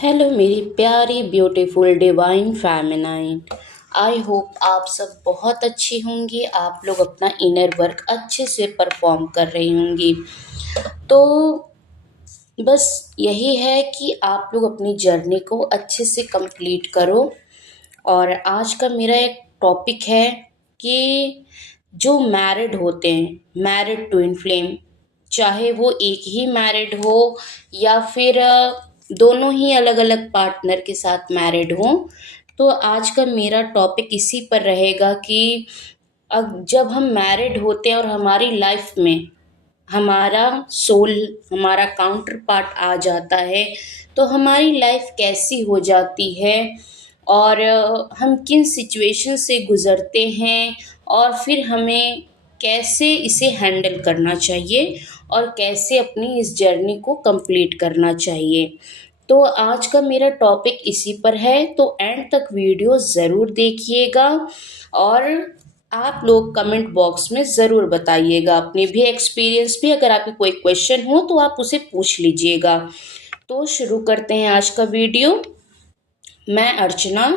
Hello मेरी प्यारी beautiful divine feminine. I hope आप सब बहुत अच्छी होंगी। आप लोग अपना इनर वर्क अच्छे से परफॉर्म कर रही होंगी। तो बस यही है कि आप लोग अपनी जर्नी को अच्छे से कंप्लीट करो। और आज का मेरा एक टॉपिक है कि जो मैरिड होते हैं, मैरिड ट्विन फ्लेम, चाहे वो एक ही मैरिड हो या फिर दोनों ही अलग अलग पार्टनर के साथ मैरिड हो। तो आज का मेरा टॉपिक इसी पर रहेगा कि अब जब हम मैरिड होते हैं और हमारी लाइफ में हमारा सोल, हमारा काउंटर पार्ट आ जाता है, तो हमारी लाइफ कैसी हो जाती है और हम किन सिचुएशन से गुज़रते हैं और फिर हमें कैसे इसे हैंडल करना चाहिए और कैसे अपनी इस जर्नी को कंप्लीट करना चाहिए। तो आज का मेरा टॉपिक इसी पर है, तो एंड तक वीडियो ज़रूर देखिएगा और आप लोग कमेंट बॉक्स में ज़रूर बताइएगा अपने भी एक्सपीरियंस भी। अगर आपके कोई क्वेश्चन हो तो आप उसे पूछ लीजिएगा। तो शुरू करते हैं आज का वीडियो। मैं अर्चना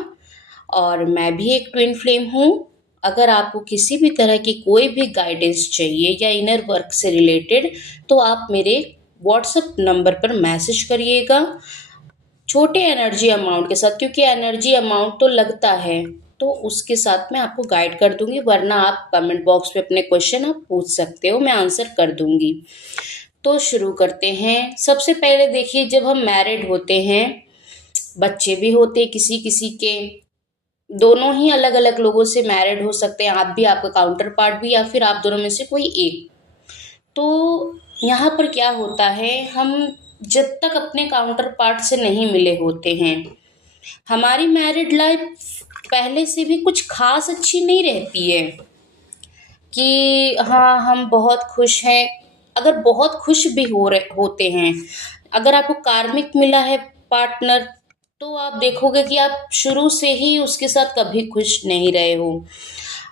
और मैं भी एक ट्विन फ्लेम हूँ। अगर आपको किसी भी तरह की कोई भी गाइडेंस चाहिए या इनर वर्क से रिलेटेड, तो आप मेरे व्हाट्सएप नंबर पर मैसेज करिएगा छोटे एनर्जी अमाउंट के साथ, क्योंकि एनर्जी अमाउंट तो लगता है, तो उसके साथ मैं आपको गाइड कर दूंगी। वरना आप कमेंट बॉक्स में अपने क्वेश्चन आप पूछ सकते हो, मैं आंसर कर दूंगी। तो शुरू करते हैं। सबसे पहले देखिए, जब हम मैरिड होते हैं, बच्चे भी होते हैं किसी किसी के, दोनों ही अलग अलग लोगों से मैरिड हो सकते हैं, आप भी, आपका काउंटर पार्ट भी, या फिर आप दोनों में से कोई एक। तो यहाँ पर क्या होता है, हम जब तक अपने काउंटर पार्ट से नहीं मिले होते हैं, हमारी मैरिड लाइफ पहले से भी कुछ खास अच्छी नहीं रहती है कि हाँ हम बहुत खुश हैं। अगर बहुत खुश भी हो रहे होते हैं, अगर आपको कार्मिक मिला है पार्टनर, तो आप देखोगे कि आप शुरू से ही उसके साथ कभी खुश नहीं रहे हो।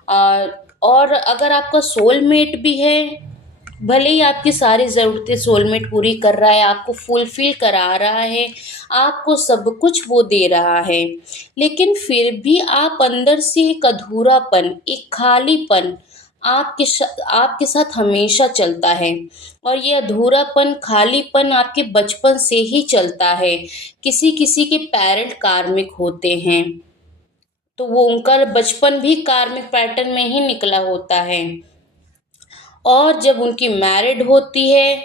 आ, और अगर आपका सोलमेट भी है, भले ही आपकी सारी ज़रूरतें सोलमेट पूरी कर रहा है, आपको फुलफिल करा रहा है, आपको सब कुछ वो दे रहा है, लेकिन फिर भी आप अंदर से एक अधूरापन, एक खालीपन आपके साथ हमेशा चलता है। और ये अधूरापन, खालीपन आपके बचपन से ही चलता है। किसी किसी के पेरेंट कार्मिक होते हैं, तो वो उनका बचपन भी कार्मिक पैटर्न में ही निकला होता है। और जब उनकी मैरिड होती है,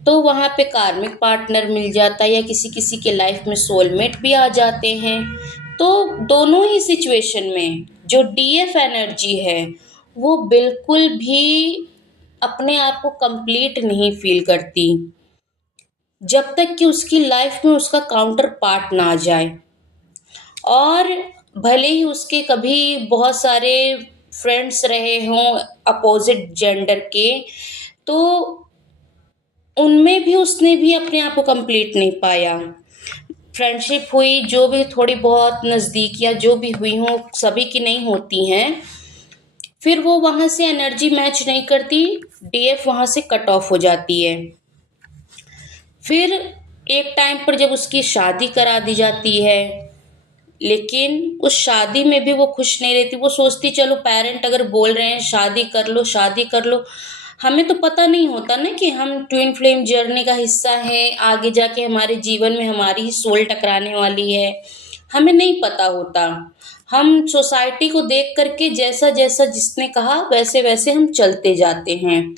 तो वहाँ पे कार्मिक पार्टनर मिल जाता है, या किसी किसी के लाइफ में सोलमेट भी आ जाते हैं। तो दोनों ही सिचुएशन में जो डीएफ एनर्जी है, वो बिल्कुल भी अपने आप को कंप्लीट नहीं फील करती जब तक कि उसकी लाइफ में उसका काउंटर पार्ट ना आ जाए। और भले ही उसके कभी बहुत सारे फ्रेंड्स रहे हों अपोजिट जेंडर के, तो उनमें भी उसने भी अपने आप को कंप्लीट नहीं पाया। फ्रेंडशिप हुई, जो भी थोड़ी बहुत नज़दीकियाँ जो भी हुई हों, सभी की नहीं होती हैं। फिर वो वहाँ से एनर्जी मैच नहीं करती, डीएफ वहाँ से कट ऑफ हो जाती है। फिर एक टाइम पर जब उसकी शादी करा दी जाती है, लेकिन उस शादी में भी वो खुश नहीं रहती। वो सोचती चलो पेरेंट अगर बोल रहे हैं शादी कर लो, शादी कर लो। हमें तो पता नहीं होता ना कि हम ट्विन फ्लेम जर्नी का हिस्सा है, आगे जाके हमारे जीवन में हमारी ही सोल टकराने वाली है, हमें नहीं पता होता। हम सोसाइटी को देख करके जैसा जैसा जिसने कहा वैसे वैसे हम चलते जाते हैं।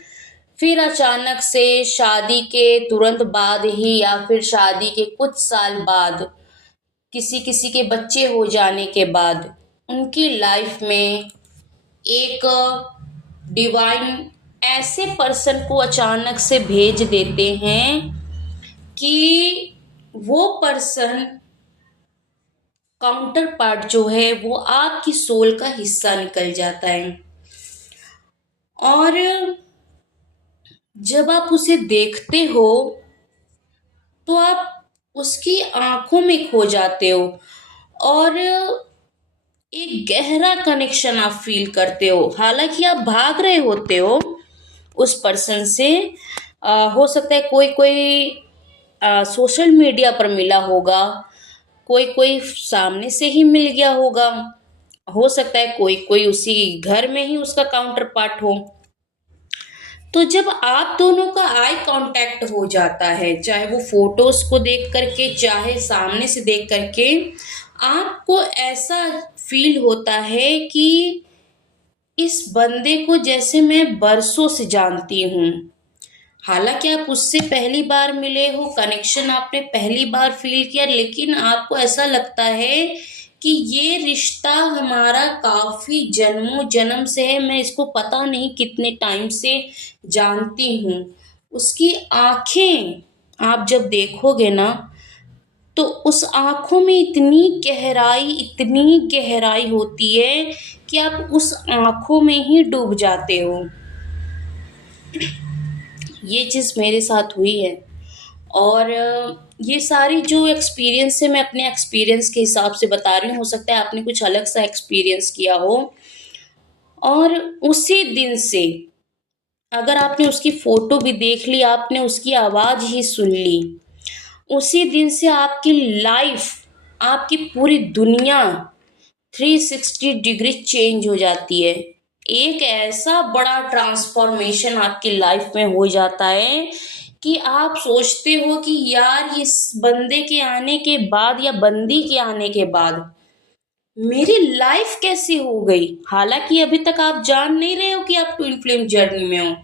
फिर अचानक से शादी के तुरंत बाद ही या फिर शादी के कुछ साल बाद, किसी किसी के बच्चे हो जाने के बाद, उनकी लाइफ में एक डिवाइन ऐसे पर्सन को अचानक से भेज देते हैं कि वो पर्सन, काउंटर पार्ट जो है, वो आपकी सोल का हिस्सा निकल जाता है। और जब आप उसे देखते हो, तो आप उसकी आंखों में खो जाते हो और एक गहरा कनेक्शन आप फील करते हो। हालांकि आप भाग रहे होते हो उस पर्सन से। हो सकता है कोई कोई सोशल मीडिया पर मिला होगा, कोई कोई सामने से ही मिल गया होगा, हो सकता है कोई कोई उसी घर में ही उसका काउंटर पार्ट हो। तो जब आप दोनों का आई कांटेक्ट हो जाता है, चाहे वो फोटोज को देख करके चाहे सामने से देख करके, आपको ऐसा फील होता है कि इस बंदे को जैसे मैं बरसों से जानती हूँ। हालांकि आप उससे पहली बार मिले हो, कनेक्शन आपने पहली बार फील किया, लेकिन आपको ऐसा लगता है कि ये रिश्ता हमारा काफी जन्मों जन्म से है, मैं इसको पता नहीं कितने टाइम से जानती हूँ। उसकी आंखें आप जब देखोगे ना, तो उस आंखों में इतनी गहराई होती है कि आप उस आंखों में ही डूब जाते हो। ये चीज़ मेरे साथ हुई है। और ये सारी जो एक्सपीरियंस है, मैं अपने एक्सपीरियंस के हिसाब से बता रही हूँ, हो सकता है आपने कुछ अलग सा एक्सपीरियंस किया हो। और उसी दिन से अगर आपने उसकी फोटो भी देख ली, आपने उसकी आवाज़ ही सुन ली, उसी दिन से आपकी लाइफ, आपकी पूरी दुनिया 360 डिग्री चेंज हो जाती है। एक ऐसा बड़ा ट्रांसफॉर्मेशन आपकी लाइफ में हो जाता है कि आप सोचते हो कि यार इस बंदे के आने के बाद या बंदी के आने के बाद मेरी लाइफ कैसी हो गई। हालांकि अभी तक आप जान नहीं रहे हो कि आप ट्विन फ्लेम जर्नी में हो।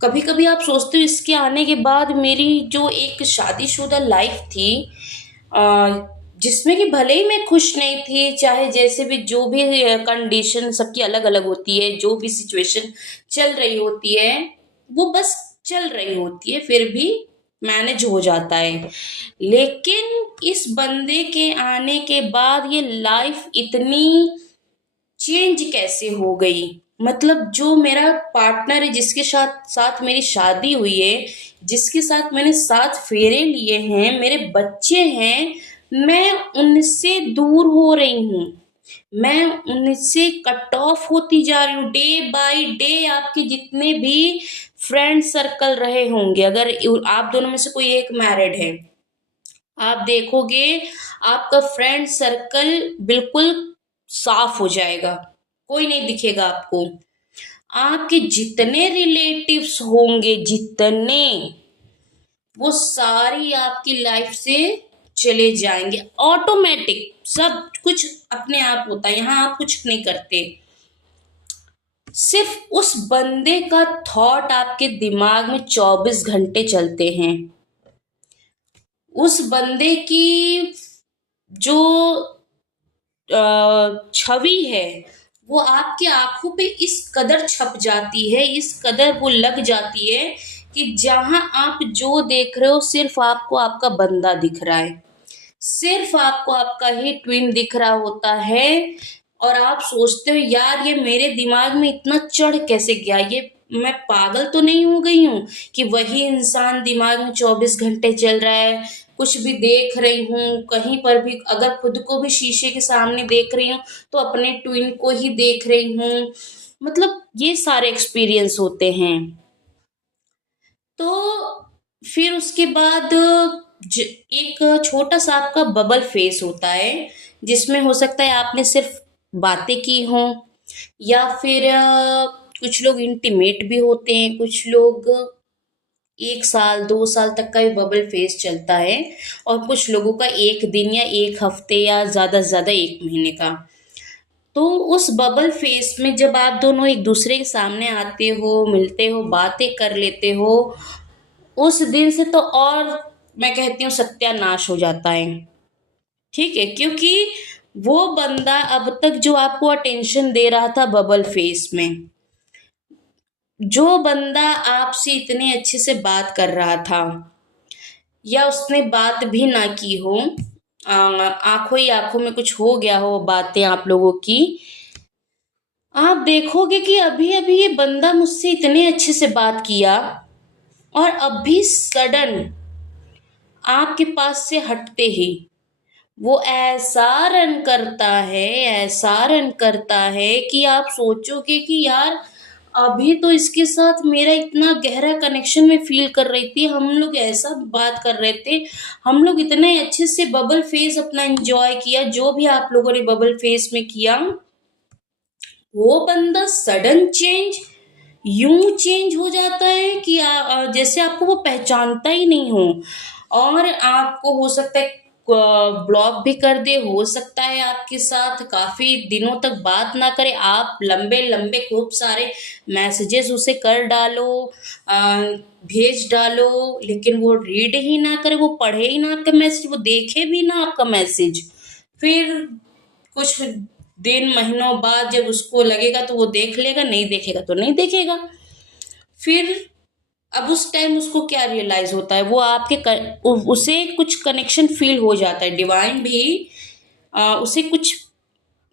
कभी कभी आप सोचते हो इसके आने के बाद मेरी जो एक शादीशुदा लाइफ थी, अ, जिसमें कि भले ही मैं खुश नहीं थी, चाहे जैसे भी जो भी कंडीशन सबकी अलग अलग होती है, जो भी सिचुएशन चल रही होती है वो बस चल रही होती है, फिर भी मैनेज हो जाता है। लेकिन इस बंदे के आने के बाद ये लाइफ इतनी चेंज कैसे हो गई। मतलब जो मेरा पार्टनर है, जिसके साथ साथ मेरी शादी हुई है, जिसके साथ मैंने 7 फेरे लिए हैं, मेरे बच्चे हैं, मैं उनसे दूर हो रही हूँ। मैं उनसे कट ऑफ होती जा रही हूँ डे बाय डे। आपके जितने भी फ्रेंड सर्कल रहे होंगे, अगर आप दोनों में से कोई एक मैरिड है, आप देखोगे आपका फ्रेंड सर्कल बिल्कुल साफ हो जाएगा, कोई नहीं दिखेगा आपको। आपके जितने रिलेटिव्स होंगे, जितने, वो सारी आपकी लाइफ से चले जाएंगे ऑटोमेटिक। सब कुछ अपने आप होता है, यहाँ आप कुछ नहीं करते। सिर्फ उस बंदे का थॉट आपके दिमाग में 24 घंटे चलते हैं। उस बंदे की जो छवि है वो आपकी आंखों पे इस कदर छप जाती है, इस कदर वो लग जाती है कि जहां आप जो देख रहे हो सिर्फ आपको आपका बंदा दिख रहा है, सिर्फ आपको आपका ही ट्विन दिख रहा होता है। और आप सोचते हो यार ये मेरे दिमाग में इतना चढ़ कैसे गया, ये मैं पागल तो नहीं हो गई हूँ कि वही इंसान दिमाग में 24 घंटे चल रहा है। कुछ भी देख रही हूँ, कहीं पर भी अगर खुद को भी शीशे के सामने देख रही हूँ तो अपने ट्विन को ही देख रही हूँ। मतलब ये सारे एक्सपीरियंस होते हैं। तो फिर उसके बाद एक छोटा सा आपका बबल फेस होता है, जिसमें हो सकता है आपने सिर्फ बातें की हों, या फिर कुछ लोग इंटीमेट भी होते हैं, कुछ लोग 1 साल 2 साल तक का ये बबल फेस चलता है, और कुछ लोगों का 1 दिन या 1 हफ्ते या ज़्यादा से ज़्यादा 1 महीने का। तो उस बबल फेस में जब आप दोनों एक दूसरे के सामने आते हो, मिलते हो, बातें कर लेते हो, उस दिन से तो और मैं कहती हूँ सत्यानाश हो जाता है। ठीक है, क्योंकि वो बंदा अब तक जो आपको अटेंशन दे रहा था बबल फेस में, जो बंदा आपसे इतने अच्छे से बात कर रहा था, या उसने बात भी ना की हो, आंखों ही आंखों में कुछ हो गया हो बातें आप लोगों की, आप देखोगे कि अभी अभी ये बंदा मुझसे इतने अच्छे से बात किया, और अभी सडन आपके पास से हटते ही वो ऐसा रन करता है, ऐसा रन करता है कि आप सोचोगे कि यार अभी तो इसके साथ मेरा इतना गहरा कनेक्शन मैं फील कर रही थी, हम लोग ऐसा बात कर रहे थे, हम लोग इतने अच्छे से बबल फेस अपना एंजॉय किया, जो भी आप लोगों ने बबल फेस में किया। वो बंदा सडन चेंज, यूं चेंज हो जाता है कि जैसे आपको वो पहचानता ही नहीं हो। और आपको हो सकता है ब्लॉक भी कर दे, हो सकता है आपके साथ काफी दिनों तक बात ना करे, आप लंबे लंबे खूब सारे मैसेजेस उसे कर डालो, अ, भेज डालो, लेकिन वो रीड ही ना करे, वो पढ़े ही ना आपका मैसेज, वो देखे भी ना आपका मैसेज। फिर कुछ दिन महीनों बाद जब उसको लगेगा तो वो देख लेगा, नहीं देखेगा तो नहीं देखेगा। फिर अब उस टाइम उसको क्या रियलाइज होता है, वो उसे कुछ कनेक्शन फील हो जाता है, डिवाइन भी उसे कुछ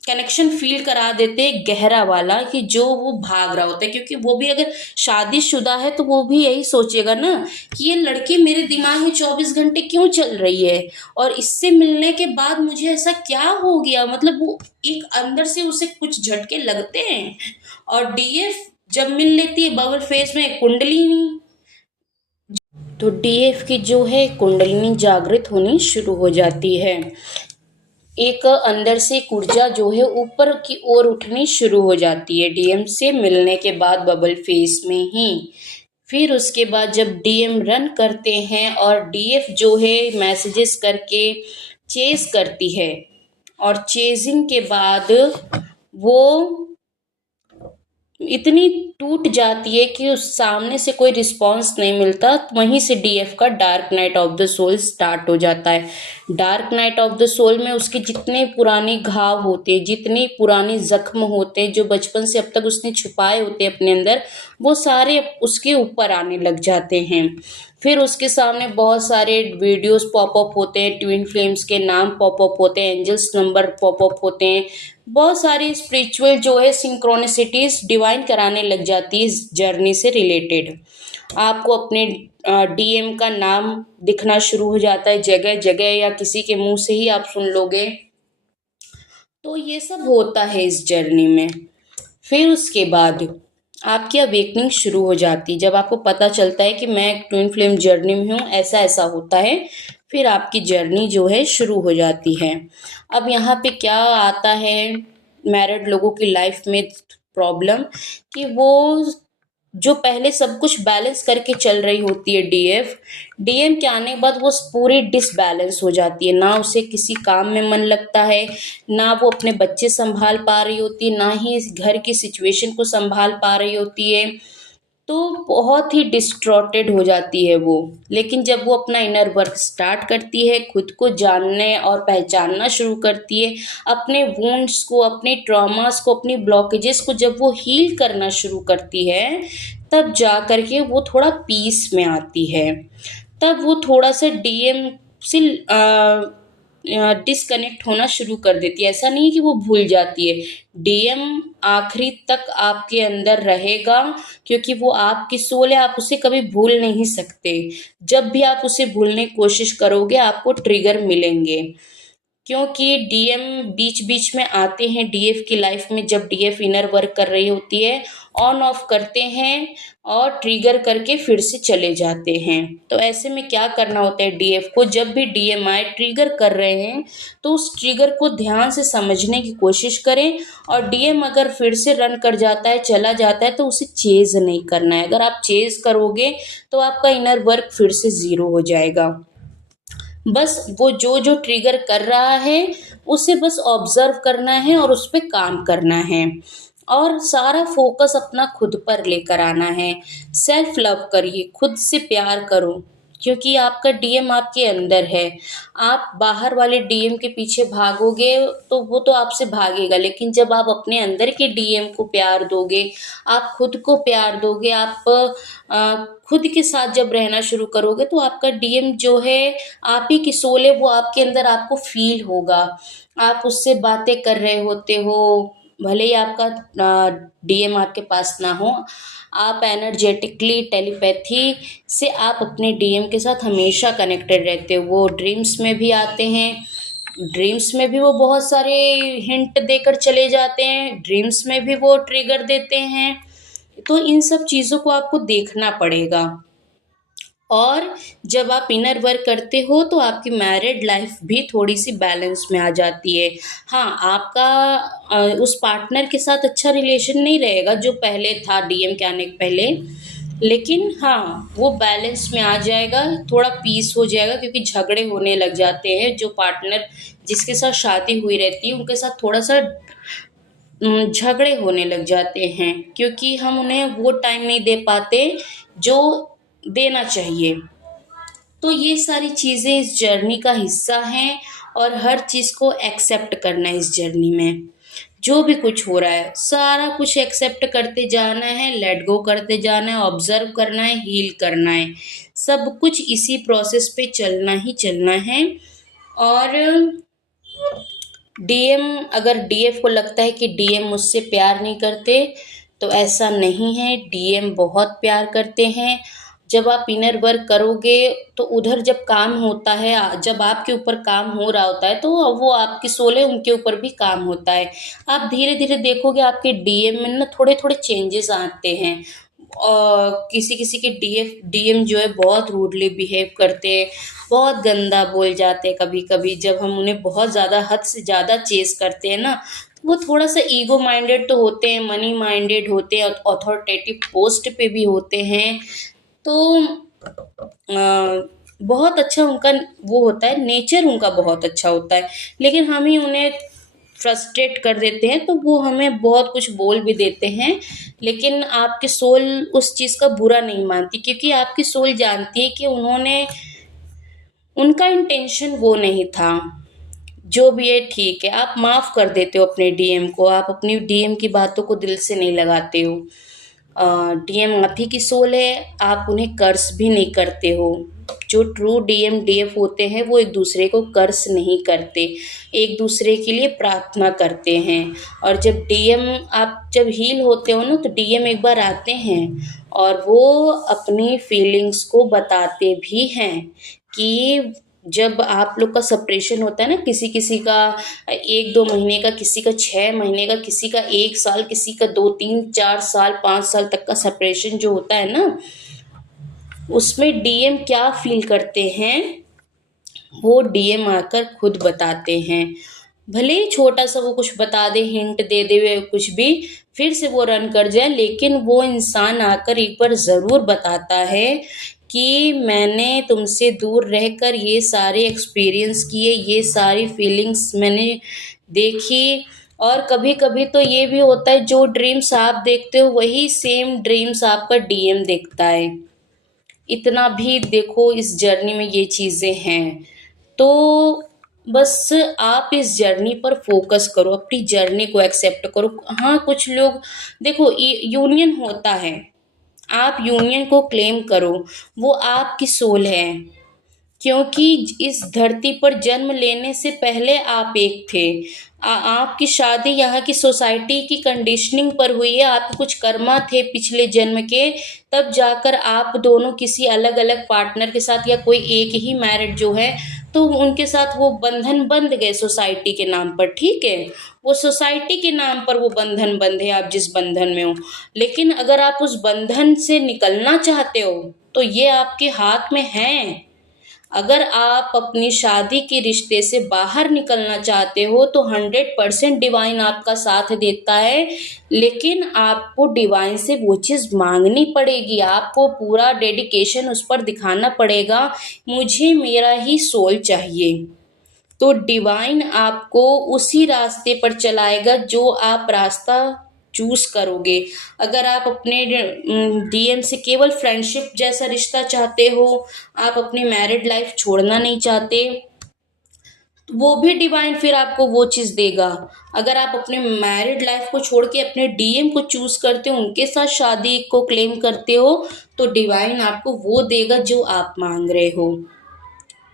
कनेक्शन फील करा देते हैं गहरा वाला, कि जो वो भाग रहा होता है, क्योंकि वो भी अगर शादीशुदा है तो वो भी यही सोचेगा ना कि ये लड़की मेरे दिमाग में 24 घंटे क्यों चल रही है, और इससे मिलने के बाद मुझे ऐसा क्या हो गया, मतलब वो एक अंदर से उसे कुछ झटके लगते हैं। और डीएफ जब मिल लेती है बबल फेस में कुंडलिनी, तो डीएफ की जो है कुंडलिनी जागृत होनी शुरू हो जाती है, एक अंदर से एक ऊर्जा जो है ऊपर की ओर उठनी शुरू हो जाती है डीएम से मिलने के बाद बबल फेस में ही। फिर उसके बाद जब डीएम रन करते हैं और डीएफ जो है मैसेजेस करके चेज करती है, और चेजिंग के बाद वो इतनी टूट जाती है कि उस सामने से कोई रिस्पांस नहीं मिलता, वहीं से डीएफ का dark night of the soul start हो जाता है। Dark night of the soul में उसके जितने पुराने घाव होते हैं, जितने पुराने जख्म होते हैं, जो बचपन से अब तक उसने छुपाए होते हैं अपने अंदर, वो सारे उसके ऊपर आने लग जाते हैं। फिर उसके सामने बहुत सारे वीडियोस पॉपअप होते हैं, ट्विन फ्लेम्स के नाम पॉपअप होते हैं, एंजल्स नंबर पॉपअप होते हैं, बहुत सारी स्पिरिचुअल जो है सिंक्रोनिसिटीज डिवाइन कराने लग जाती है इस जर्नी से रिलेटेड। आपको अपने डीएम का नाम दिखना शुरू हो जाता है जगह जगह, या किसी के मुंह से ही आप सुन लोगे। तो ये सब होता है इस जर्नी में। फिर उसके बाद आपकी अवेकनिंग शुरू हो जाती है, जब आपको पता चलता है कि मैं ट्विन फ्लेम जर्नी में हूँ, ऐसा ऐसा होता है। फिर आपकी जर्नी जो है शुरू हो जाती है। अब यहाँ पे क्या आता है मैरिड लोगों की लाइफ में प्रॉब्लम, कि वो जो पहले सब कुछ बैलेंस करके चल रही होती है डीएफ, डीएम के आने के बाद वो पूरी डिसबैलेंस हो जाती है, ना उसे किसी काम में मन लगता है, ना वो अपने बच्चे संभाल पा रही होती है, ना ही इस घर की सिचुएशन को संभाल पा रही होती है। तो बहुत ही डिस्ट्रॉटेड हो जाती है वो। लेकिन जब वो अपना इनर वर्क स्टार्ट करती है, खुद को जानने और पहचानना शुरू करती है, अपने वुंड्स को, अपने ट्रॉमास को, अपनी ब्लॉकेजेस को जब वो हील करना शुरू करती है, तब जा करके वो थोड़ा पीस में आती है। तब वो थोड़ा सा डीएम से डिस्कनेक्ट होना शुरू कर देती है। ऐसा नहीं है कि वो भूल जाती है, डीएम आखिरी तक आपके अंदर रहेगा, क्योंकि वो आपकी सोल है, आप उसे कभी भूल नहीं सकते। जब भी आप उसे भूलने की कोशिश करोगे आपको ट्रिगर मिलेंगे, क्योंकि डीएम बीच बीच में आते हैं डीएफ की लाइफ में, जब डीएफ इनर वर्क कर रही होती है, ऑन ऑफ करते हैं और ट्रिगर करके फिर से चले जाते हैं। तो ऐसे में क्या करना होता है डीएफ को, जब भी डीएम आए ट्रिगर कर रहे हैं तो उस ट्रिगर को ध्यान से समझने की कोशिश करें, और डीएम अगर फिर से रन कर जाता है, चला जाता है, तो उसे चेज नहीं करना है। अगर आप चेज करोगे तो आपका इनर वर्क फिर से जीरो हो जाएगा। बस वो जो जो ट्रिगर कर रहा है उसे बस ऑब्जर्व करना है और उस पे काम करना है, और सारा फोकस अपना खुद पर लेकर आना है। सेल्फ लव करिए, खुद से प्यार करो, क्योंकि आपका डीएम आपके अंदर है। आप बाहर वाले डीएम के पीछे भागोगे तो वो तो आपसे भागेगा, लेकिन जब आप अपने अंदर के डीएम को प्यार दोगे, आप खुद को प्यार दोगे, आप खुद के साथ जब रहना शुरू करोगे, तो आपका डीएम जो है, आप ही की सोल है, वो आपके अंदर आपको फील होगा। आप उससे बातें कर रहे होते हो, भले ही आपका डीएम आपके पास ना हो, आप एनर्जेटिकली टेलीपैथी से आप अपने डीएम के साथ हमेशा कनेक्टेड रहते हो। वो ड्रीम्स में भी आते हैं, ड्रीम्स में भी वो बहुत सारे हिंट देकर चले जाते हैं, ड्रीम्स में भी वो ट्रिगर देते हैं। तो इन सब चीज़ों को आपको देखना पड़ेगा। और जब आप इनर वर्क करते हो तो आपकी मैरिड लाइफ भी थोड़ी-सी बैलेंस में आ जाती है। हाँ, आपका उस पार्टनर के साथ अच्छा रिलेशन नहीं रहेगा जो पहले था डीएम के आने के पहले, लेकिन हाँ, वो बैलेंस में आ जाएगा, थोड़ा पीस हो जाएगा क्योंकि झगड़े होने लग जाते हैं। जो पार्टनर जिसके साथ शादी हुई रहती है, उनके साथ थोड़ा-सा झगड़े होने लग जाते हैं क्योंकि हम उन्हें वो टाइम नहीं दे पाते जो देना चाहिए। तो ये सारी चीज़ें इस जर्नी का हिस्सा हैं और हर चीज़ को एक्सेप्ट करना है इस जर्नी में। जो भी कुछ हो रहा है, सारा कुछ एक्सेप्ट करते जाना है, लेट गो करते जाना है, ऑब्ज़र्व करना है, हील करना है। सब कुछ इसी प्रोसेस पे चलना ही चलना है। और डीएम अगर डीएफ को लगता है कि डीएम मुझसे प्यार नहीं करते, तो ऐसा नहीं है, डीएम बहुत प्यार करते हैं। जब आप इनर वर्क करोगे तो उधर जब काम होता है, जब आपके ऊपर काम हो रहा होता है तो वो आपकी सोल है, उनके ऊपर भी काम होता है। आप धीरे-धीरे देखोगे आपके डीएम में ना थोड़े-थोड़े चेंजेस आते हैं। और किसी-किसी के डीएम जो है बहुत रूडली बिहेव करते हैं, बहुत गंदा बोल जाते हैं कभी-कभी जब हम उन्हें बहुत ज़्यादा हद से ज़्यादा चेज़ करते हैं ना, तो वो थोड़ा-सा ईगो माइंडेड तो होते हैं, मनी माइंडेड होते हैं, अथॉरिटेटिव पोस्ट पे भी होते हैं। तो बहुत अच्छा उनका वो होता है, नेचर उनका बहुत अच्छा होता है, लेकिन हम ही उन्हें फ्रस्ट्रेट कर देते हैं, तो वो हमें बहुत कुछ बोल भी देते हैं। लेकिन आपकी सोल उस चीज़ का बुरा नहीं मानती क्योंकि आपकी सोल जानती है कि उनका इंटेंशन वो नहीं था। जो भी है ठीक है, आप माफ़ कर देते हो अपने डीएम को, आप अपनी डीएम की बातों को दिल से नहीं लगाते हो। डीएम आप ही की सोल है, आप उन्हें कर्स भी नहीं करते हो। जो ट्रू डीएम डीएफ होते हैं वो एक दूसरे को कर्स नहीं करते, एक दूसरे के लिए प्रार्थना करते हैं। और जब डीएम आप जब हील होते हो ना तो डीएम एक बार आते हैं और वो अपनी फीलिंग्स को बताते भी हैं कि जब आप लोग का सेपरेशन होता है ना, किसी-किसी का 1-2 महीने का, किसी का 6 महीने का, किसी का 1 साल, किसी का 2, 3, 4 साल, 5 साल तक का सेपरेशन जो होता है ना, उसमें डीएम क्या फ़ील करते हैं, वो डीएम आकर खुद बताते हैं। भले ही छोटा-सा वो कुछ बता दे, हिंट दे दे, कुछ भी, फिर से वो रन कर जाए, लेकिन वो इंसान आकर एक बार ज़रूर बताता है कि मैंने तुमसे दूर रहकर ये सारे एक्सपीरियंस किए, ये सारी फीलिंग्स मैंने देखी। और कभी-कभी तो ये भी होता है जो ड्रीम्स आप देखते हो वही सेम ड्रीम्स आपका डीएम देखता है। इतना भी देखो इस जर्नी में ये चीज़ें हैं। तो बस आप इस जर्नी पर फ़ोकस करो, अपनी जर्नी को एक्सेप्ट करो। हाँ, कुछ लोग देखो यूनियन होता है, आप यूनियन को क्लेम करो, वो आपकी सोल है। क्योंकि इस धरती पर जन्म लेने से पहले आप एक थे। आपकी शादी यहाँ की सोसाइटी की कंडीशनिंग पर हुई है, आपके कुछ कर्मा थे पिछले जन्म के, तब जाकर आप दोनों किसी अलग-अलग पार्टनर के साथ या कोई एक ही मैरिड जो है, तो उनके साथ वो बंधन बंध गए सोसाइटी के नाम पर, ठीक है? वो सोसाइटी के नाम पर वो बंधन बंधे, आप जिस बंधन में हो। लेकिन अगर आप उस बंधन से निकलना चाहते हो, तो ये आपके हाथ में है। अगर आप अपनी शादी के रिश्ते से बाहर निकलना चाहते हो तो 100% डिवाइन आपका साथ देता है, लेकिन आपको डिवाइन से वो चीज़ मांगनी पड़ेगी, आपको पूरा डेडिकेशन उस पर दिखाना पड़ेगा। मुझे मेरा ही सोल चाहिए, तो डिवाइन आपको उसी रास्ते पर चलाएगा जो आप रास्ता चूज करोगे। अगर आप अपने डीएम से केवल फ्रेंडशिप जैसा रिश्ता चाहते हो, आप अपनी मैरिड लाइफ छोड़ना नहीं चाहते, तो वो भी डिवाइन फिर आपको वो चीज़ देगा। अगर आप अपने मैरिड लाइफ को छोड़ के अपने डीएम को चूज करते हो, उनके साथ शादी को क्लेम करते हो, तो डिवाइन आपको वो देगा जो आप मांग रहे हो।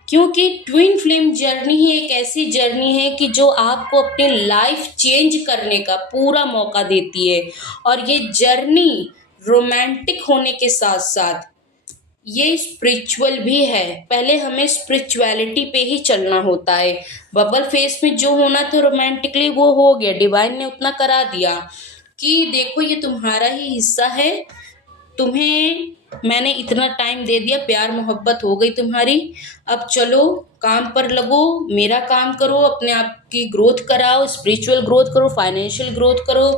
क्योंकि ट्विन फ्लेम जर्नी ही एक ऐसी जर्नी है कि जो आपको अपनी लाइफ चेंज करने का पूरा मौका देती है। और ये जर्नी रोमांटिक होने के साथ साथ ये स्पिरिचुअल भी है। पहले हमें स्पिरिचुअलिटी पे ही चलना होता है। बबल फेस में जो होना था रोमांटिकली वो हो गया, डिवाइन ने उतना करा दिया कि देखो ये तुम्हारा ही हिस्सा है, तुम्हें मैंने इतना टाइम दे दिया, प्यार मोहब्बत हो गई तुम्हारी, अब चलो काम पर लगो, मेरा काम करो, अपने आप की ग्रोथ कराओ, स्पिरिचुअल ग्रोथ करो, फाइनेंशियल ग्रोथ करो,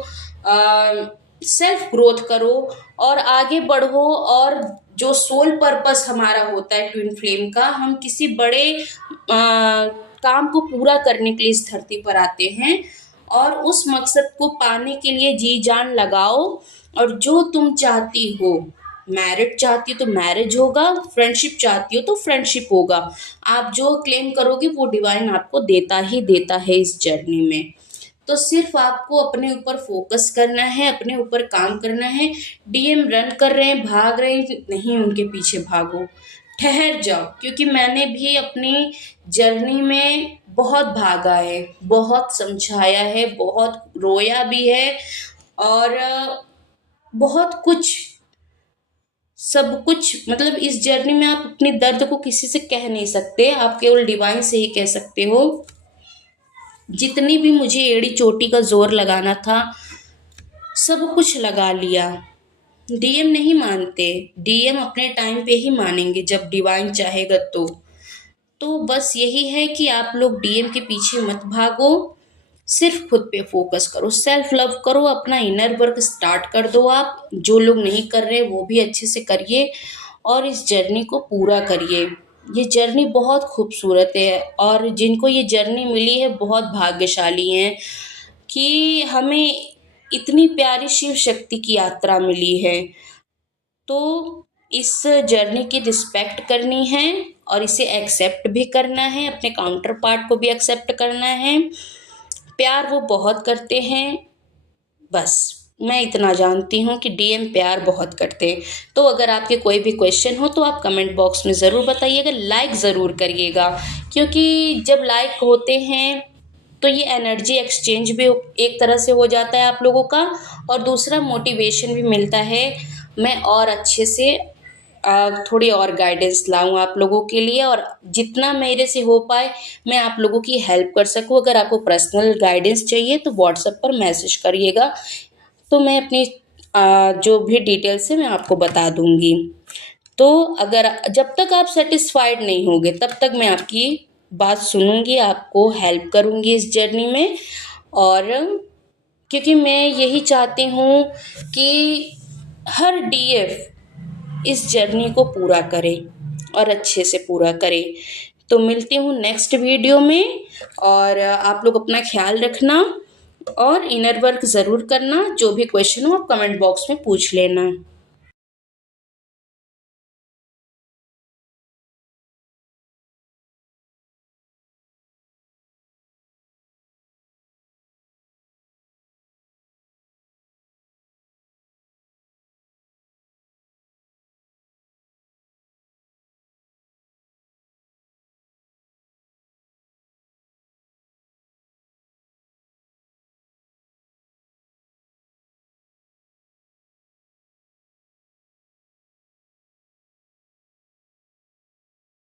सेल्फ ग्रोथ करो और आगे बढ़ो। और जो सोल पर्पस हमारा होता है ट्विन फ्लेम का, हम किसी बड़े काम को पूरा करने के लिए इस धरती पर आते हैं और उस मकसद को पाने के लिए जी जान लगाओ। और जो तुम चाहती हो, मैरिड चाहती हो तो मैरिज होगा, फ्रेंडशिप चाहती हो तो फ्रेंडशिप होगा, आप जो क्लेम करोगे वो डिवाइन आपको देता ही देता है इस जर्नी में। तो सिर्फ आपको अपने ऊपर फोकस करना है, अपने ऊपर काम करना है। डीएम रन कर रहे हैं, भाग रहे हैं, नहीं उनके पीछे भागो, ठहर जाओ, क्योंकि मैंने भी अपनी जर्नी में बहुत भागा है, बहुत समझाया है, बहुत रोया भी है और बहुत कुछ, सब कुछ, मतलब इस जर्नी में आप अपने दर्द को किसी से कह नहीं सकते, आप केवल डिवाइन से ही कह सकते हो। जितनी भी मुझे एड़ी चोटी का जोर लगाना था सब कुछ लगा लिया। डीएम नहीं मानते, डीएम अपने टाइम पे ही मानेंगे जब डिवाइन चाहेगा तो बस यही है कि आप लोग डीएम के पीछे मत भागो, सिर्फ खुद पे फोकस करो, सेल्फ लव करो, अपना इनर वर्क स्टार्ट कर दो। आप जो लोग नहीं कर रहे वो भी अच्छे से करिए और इस जर्नी को पूरा करिए। ये जर्नी बहुत खूबसूरत है और जिनको ये जर्नी मिली है बहुत भाग्यशाली हैं कि हमें इतनी प्यारी शिव शक्ति की यात्रा मिली है। तो इस जर्नी की रिस्पेक्ट करनी है और इसे एक्सेप्ट भी करना है, अपने काउंटर पार्ट को भी एक्सेप्ट करना है। प्यार वो बहुत करते हैं, बस मैं इतना जानती हूँ कि डीएम प्यार बहुत करते हैं। तो अगर आपके कोई भी क्वेश्चन हो तो आप कमेंट बॉक्स में ज़रूर बताइएगा, लाइक ज़रूर करिएगा, क्योंकि जब लाइक होते हैं तो ये एनर्जी एक्सचेंज भी एक तरह से हो जाता है आप लोगों का, और दूसरा मोटिवेशन भी मिलता है। मैं और अच्छे से थोड़ी और गाइडेंस लाऊं आप लोगों के लिए, और जितना मेरे से हो पाए मैं आप लोगों की हेल्प कर सकूं। अगर आपको पर्सनल गाइडेंस चाहिए तो व्हाट्सएप पर मैसेज करिएगा, तो मैं अपनी जो भी डिटेल्स है मैं आपको बता दूंगी। तो अगर जब तक आप सेटिस्फाइड नहीं होंगे तब तक मैं आपकी बात सुनूंगी, आपको हेल्प करूंगी इस जर्नी में। और क्योंकि मैं यही चाहती हूँ कि हर डीएफ इस जर्नी को पूरा करे और अच्छे से पूरा करे। तो मिलती हूँ नेक्स्ट वीडियो में, और आप लोग अपना ख्याल रखना और इनर वर्क ज़रूर करना। जो भी क्वेश्चन हो आप कमेंट बॉक्स में पूछ लेना।